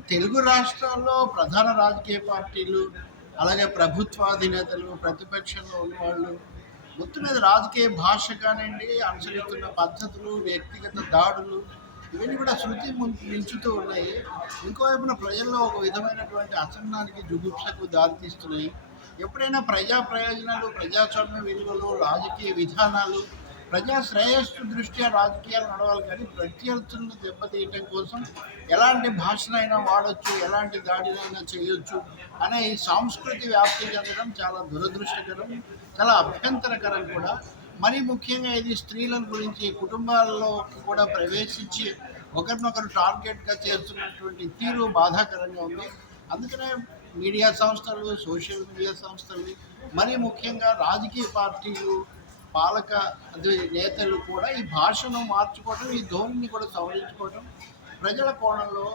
తెలుగు రాష్ట్రాల్లో ప్రధాన రాజకీయ పార్టీలు అలాగే ప్రభుత్వాధినేతలు ప్రతిపక్షంలో ఉన్నవాళ్ళు మొత్తం మీద రాజకీయ భాష కానివ్వండి అనుసరిస్తున్న పద్ధతులు వ్యక్తిగత దాడులు ఇవన్నీ కూడా శృతి మించుతూ ఉన్నాయి. ఇంకోవైపున ప్రజల్లో ఒక విధమైనటువంటి అసహనానికి జుగుప్సకు దారితీస్తున్నాయి. ఎప్పుడైనా ప్రజా ప్రయోజనాలు ప్రజాస్వామ్య విలువలు రాజకీయ విధానాలు ప్రజా శ్రేయస్సు దృష్ట్యా రాజకీయాలు నడవాలి కానీ ప్రత్యర్థులను దెబ్బతీయటం కోసం ఎలాంటి భాషనైనా వాడచ్చు ఎలాంటి దాడినైనా చేయొచ్చు అనే ఈ సాంస్కృతి వ్యాప్తి చెందడం చాలా దురదృష్టకరం చాలా అభ్యంతరకరం కూడా. మరి ముఖ్యంగా ఇది స్త్రీల గురించి కుటుంబాల్లో కూడా ప్రవేశించి ఒకరినొకరు టార్గెట్గా చేస్తున్నటువంటి తీరు బాధాకరంగా ఉంది. అందుకనే మీడియా సంస్థలు సోషల్ మీడియా సంస్థలు మరీ ముఖ్యంగా రాజకీయ పార్టీలు పాలక అదే నేతలు కూడా ఈ భాషను మార్చుకోవటం ఈ ధోరణిని కూడా సవరించుకోవటం ప్రజల కోణంలో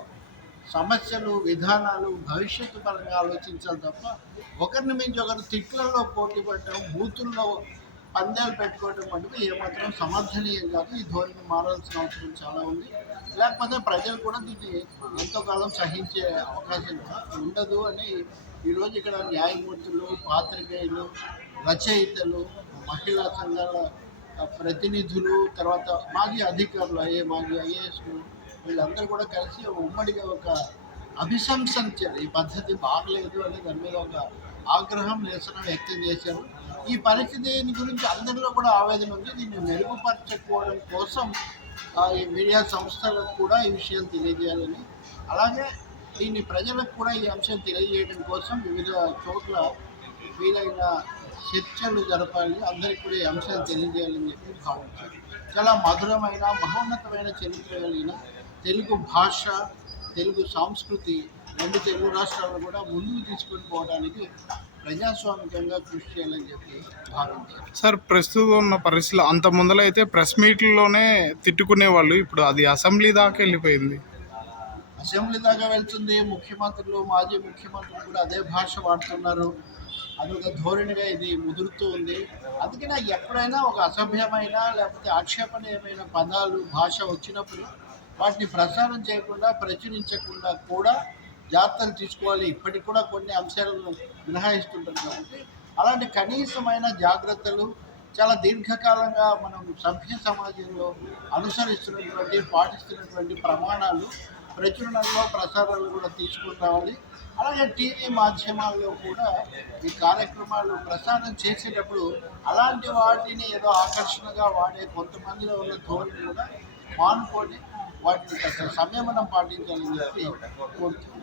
సమస్యలు విధానాలు భవిష్యత్తు పరంగా ఆలోచించాలి తప్ప ఒకరిని మించి ఒకరు తిట్లలో పోటీ పడటం బూతుల్లో పందాలు పెట్టుకోవడం వంటివి ఏమాత్రం సమర్థనీయం కాదు. ఈ ధోరణి మారాల్సిన అవసరం చాలా ఉంది. లేకపోతే ప్రజలు కూడా దీన్ని ఎంతో కాలం సహించే అవకాశం కూడా ఉండదు అని ఈరోజు ఇక్కడ న్యాయమూర్తులు పాత్రికేయులు రచయితలు మహిళా సంఘాల ప్రతినిధులు తర్వాత మాజీ అధికారులు అయ్యే మాజీ ఐఏఎస్లు వీళ్ళందరూ కూడా కలిసి ఉమ్మడిగా ఒక అభిశంసించారు ఈ పద్ధతి బాగలేదు అని దాని మీద ఒక ఆగ్రహం నిరసన వ్యక్తం చేశారు. ఈ పరిస్థితి గురించి అందరిలో కూడా ఆవేదన ఉంది. దీన్ని మెరుగుపరచకపోవడం కోసం ఈ మీడియా సంస్థలకు కూడా ఈ విషయం తెలియజేయాలని. అలాగే దీన్ని ప్రజలకు కూడా ఈ అంశం తెలియజేయడం కోసం వివిధ చోట్ల వీలైన చర్చలు జరపాలి అందరికి కూడా ఈ అంశాలు తెలియజేయాలని చెప్పి భావించారు. చాలా మధురమైన మహోన్నతమైన చరిత్ర కలిగిన తెలుగు భాష తెలుగు సంస్కృతి రెండు తెలుగు రాష్ట్రాలను కూడా ముందుకు తీసుకొని పోవడానికి ప్రజాస్వామికంగా కృషి చేయాలని చెప్పి భావించారు. సార్ ప్రస్తుతం ఉన్న పరిస్థితులు అంత ముందలైతే అయితే ప్రెస్ మీట్లలోనే తిట్టుకునేవాళ్ళు ఇప్పుడు అది అసెంబ్లీ దాకా వెళ్ళిపోయింది. అసెంబ్లీ దాకా వెళ్తుంది. ముఖ్యమంత్రులు మాజీ ముఖ్యమంత్రులు కూడా అదే భాష వాడుతున్నారు. అదొక ధోరణిగా ఇది ముదురుతూ ఉంది. అందుకే నాకు ఎప్పుడైనా ఒక అసభ్యమైన లేకపోతే ఆక్షేపణీయమైన పదాలు భాష వచ్చినప్పుడు వాటిని ప్రసారం చేయకుండా ప్రచురించకుండా కూడా జాగ్రత్తలు తీసుకోవాలి. ఇప్పటికి కూడా కొన్ని అంశాలను మినహాయిస్తుంటారు కాబట్టి అలాంటి కనీసమైన జాగ్రత్తలు చాలా దీర్ఘకాలంగా మనం సభ్య సమాజంలో అనుసరిస్తున్నటువంటి పాటిస్తున్నటువంటి ప్రమాణాలు ప్రచురణలో ప్రసారాలు కూడా తీసుకుని రావాలి అలాగే టీవీ మాధ్యమాల్లో కూడా ఈ కార్యక్రమాలు ప్రసారం చేసేటప్పుడు అలాంటి వాటిని ఏదో ఆకర్షణగా వాడే కొంతమందిలో ఉన్న ధోరణి కూడా మానుకొని వాటిని సంయమనం పాటించాలని చెప్పి కోరుతున్నాను